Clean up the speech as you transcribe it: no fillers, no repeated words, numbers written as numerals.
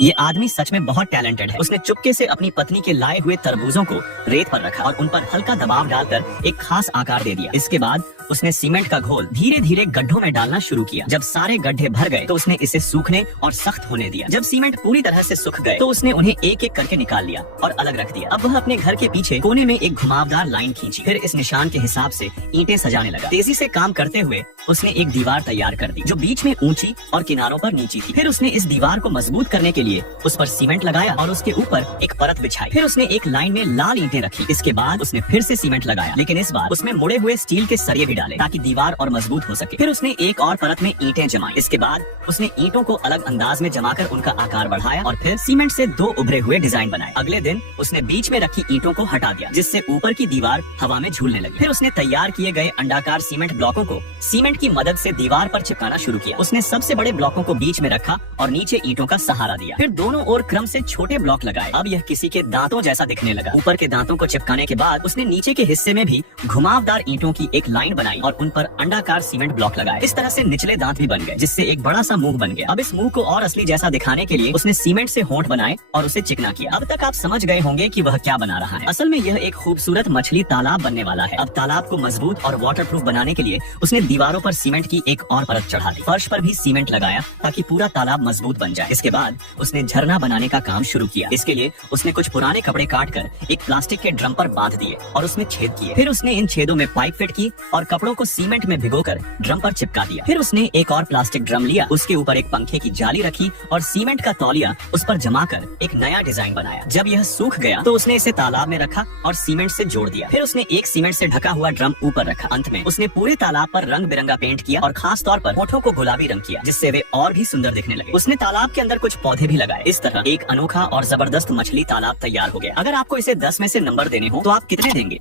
ये आदमी सच में बहुत टैलेंटेड है। उसने चुपके से अपनी पत्नी के लाए हुए तरबूजों को रेत पर रखा और उन पर हल्का दबाव डालकर एक खास आकार दे दिया। इसके बाद उसने सीमेंट का घोल धीरे धीरे गड्ढों में डालना शुरू किया। जब सारे गड्ढे भर गए तो उसने इसे सूखने और सख्त होने दिया। जब सीमेंट पूरी तरह से सूख गए तो उसने उन्हें एक एक करके निकाल लिया और अलग रख दिया। अब वह अपने घर के पीछे कोने में एक घुमावदार लाइन खींची। फिर इस निशान के हिसाब से ईंटें सजाने लगा। तेजी से काम करते हुए उसने एक दीवार तैयार कर दी जो बीच में ऊंची और किनारों पर नीची थी। फिर उसने इस दीवार को मजबूत करने के लिए उस पर सीमेंट लगाया और उसके ऊपर एक परत बिछाई। फिर उसने एक लाइन में लाल ईंटें रखी। इसके बाद उसने फिर से सीमेंट लगाया, लेकिन इस बार उसमें मुड़े हुए स्टील के सरिये भी डाले ताकि दीवार और मजबूत हो सके। फिर उसने एक और परत में ईंटें जमाई। इसके बाद उसने ईंटों को अलग अंदाज में जमाकर उनका आकार बढ़ाया और फिर सीमेंट से दो उभरे हुए डिजाइन बनाए। अगले दिन उसने बीच में रखी ईंटों को हटा दिया जिससे ऊपर की दीवार हवा में झूलने लगी। फिर उसने तैयार किए गए अंडाकार सीमेंट ब्लॉकों को सीमेंट की मदद से दीवार पर चिपकाना शुरू किया। उसने सबसे बड़े ब्लॉकों को बीच में रखा और नीचे ईंटों का सहारा दिया। फिर दोनों ओर क्रम से छोटे ब्लॉक लगाए। अब यह किसी के दांतों जैसा दिखने लगा। ऊपर के दांतों को चिपकाने के बाद उसने नीचे के हिस्से में भी घुमावदार ईंटों की एक लाइन बनाई और उन पर अंडाकार सीमेंट ब्लॉक लगाए। इस तरह से निचले दांत भी बन गए जिससे एक बड़ा सा मुंह बन गया। अब इस मुंह को और असली जैसा दिखाने के लिए उसने सीमेंट से होंठ बनाए और उसे चिकना किया। अब तक आप समझ गए होंगे कि वह क्या बना रहा है। असल में यह एक खूबसूरत मछली तालाब बनने वाला है। अब तालाब को मजबूत और वाटरप्रूफ बनाने के लिए उसने दीवारों पर सीमेंट की एक और परत चढ़ा दी। फर्श पर भी सीमेंट लगाया ताकि पूरा तालाब मजबूत बन जाए। इसके बाद उसने झरना बनाने का काम शुरू किया। इसके लिए उसने कुछ पुराने कपड़े काटकर एक प्लास्टिक के ड्रम पर बांध दिए और उसमें छेद किए। फिर उसने इन छेदों में पाइप फिट की और कपड़ों को सीमेंट में भिगोकर ड्रम पर चिपका दिया। फिर उसने एक और प्लास्टिक ड्रम लिया, उसके ऊपर एक पंखे की जाली रखी और सीमेंट का तौलिया उस पर जमाकर एक नया डिजाइन बनाया। जब यह सूख गया तो उसने इसे तालाब में रखा और सीमेंट से जोड़ दिया। फिर उसने एक सीमेंट से ढका हुआ ड्रम ऊपर रखा। अंत में उसने पूरे तालाब पर रंग बिरंगा पेंट किया और खास तौर पर होठों को गुलाबी रंग किया जिससे वे और भी सुंदर दिखने लगे। उसने तालाब के अंदर कुछ पौधे भी लगाए। इस तरह एक अनोखा और जबरदस्त मछली तालाब तैयार हो गया। अगर आपको इसे 10 में से नंबर देने हो तो आप कितने देंगे?